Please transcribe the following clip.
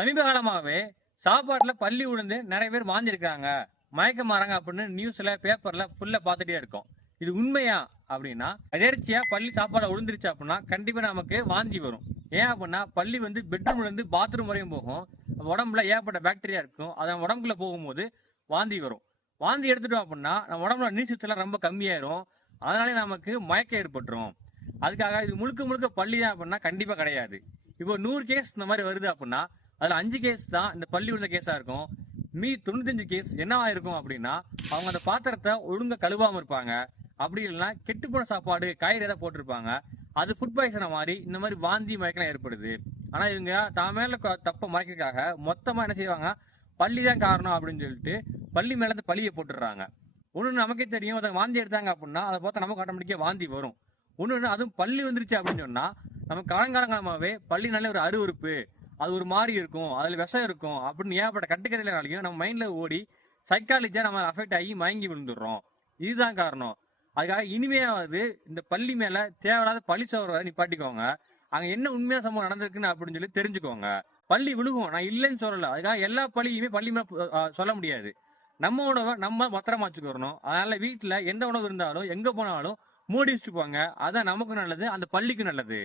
சமீப காலமாகவே சாப்பாட்டில் பள்ளி விழுந்து நிறைய பேர் மாஞ்சிருக்காங்க மயக்க மாறாங்க அப்படின்னு நியூஸில் பேப்பரில் ஃபுல்லாக பார்த்துட்டே இருக்கோம். இது உண்மையா அப்படின்னா எதேர்ச்சியா பள்ளி சாப்பாடு விழுந்துருச்சு அப்படின்னா கண்டிப்பாக நமக்கு வாந்தி வரும். ஏன் அப்படின்னா பள்ளி வந்து பெட்ரூம்லேருந்து பாத்ரூம் வரையும் போகும். உடம்புல ஏகப்பட்ட பாக்டீரியா இருக்கும். அது நம்ம உடம்புக்குள்ள போகும்போது வாந்தி வரும். வாந்தி எடுத்துட்டோம் அப்படின்னா நம்ம உடம்புல நீர் சத்துலாம் ரொம்ப கம்மியாயிரும். அதனாலே நமக்கு மயக்கம் ஏற்பட்டுரும். அதுக்காக இது முழுக்க முழுக்க பள்ளி தான் அப்படின்னா கண்டிப்பாக கிடையாது. இப்போ நூறு கேஸ் இந்த மாதிரி வருது அப்படின்னா அதில் அஞ்சு கேஸ் தான் இந்த பள்ளி உள்ள கேஸாக இருக்கும். மீ தொண்ணூத்தஞ்சு கேஸ் என்னவா இருக்கும் அப்படின்னா அவங்க அந்த பாத்திரத்தை ஒழுங்காக கழுவாமல் இருப்பாங்க. அப்படி இல்லைன்னா கெட்டுப்போன சாப்பாடு காய்கறி ஏதாவது போட்டிருப்பாங்க. அது ஃபுட் பாய்சனை மாதிரி இந்த மாதிரி வாந்தி மயக்கம் ஏற்படுது. ஆனால் இவங்க தான் மேல தப்பை தப்ப மறைக்கிறதுக்காக மொத்தமாக என்ன செய்வாங்க பள்ளி தான் காரணம் அப்படின்னு சொல்லிட்டு பள்ளி மேலே இருந்து பள்ளியை போட்டுடுறாங்க. ஒன்று நமக்கே தெரியும் அதை வாந்தி எடுத்தாங்க அப்படின்னா அதை பார்த்தா நமக்கு ஆட்டோமேட்டிக்காக வாந்தி வரும். ஒன்று அதுவும் பள்ளி வந்துருச்சு அப்படின்னு சொன்னால் நமக்கு காலங்காலங்காலமாவே பள்ளினாலே ஒரு அருவருப்பு. அது ஒரு மாதிரி இருக்கும் அதுல விஷம் இருக்கும் அப்படின்னு ஏகப்பட்ட கட்டுக்கதையினாலையும் நம்ம மைண்ட்ல ஓடி சைக்காலஜியா நம்ம அஃபெக்ட் ஆகி மயங்கி விழுந்துடுறோம். இதுதான் காரணம். அதுக்காக இனிமையாவது இந்த பள்ளி மேல தேவையில்லாத பழி சோறதை நிப்பாட்டிக்கோங்க. அங்க என்ன உண்மையா சம்பவம் நடந்திருக்குன்னு அப்படின்னு சொல்லி தெரிஞ்சுக்கோங்க. பள்ளி விழுகும். நான் இல்லைன்னு சொல்லல. அதுக்காக எல்லா பள்ளியுமே பள்ளி மேல சொல்ல முடியாது. நம்ம உணவை நம்ம பத்திரமா வச்சுக்கிறணும் அதனால வீட்டுல எந்த உணவு இருந்தாலும் எங்க போனாலும் மூடி வச்சுட்டு போங்க. அதான் நமக்கு நல்லது அந்த பள்ளிக்கும் நல்லது.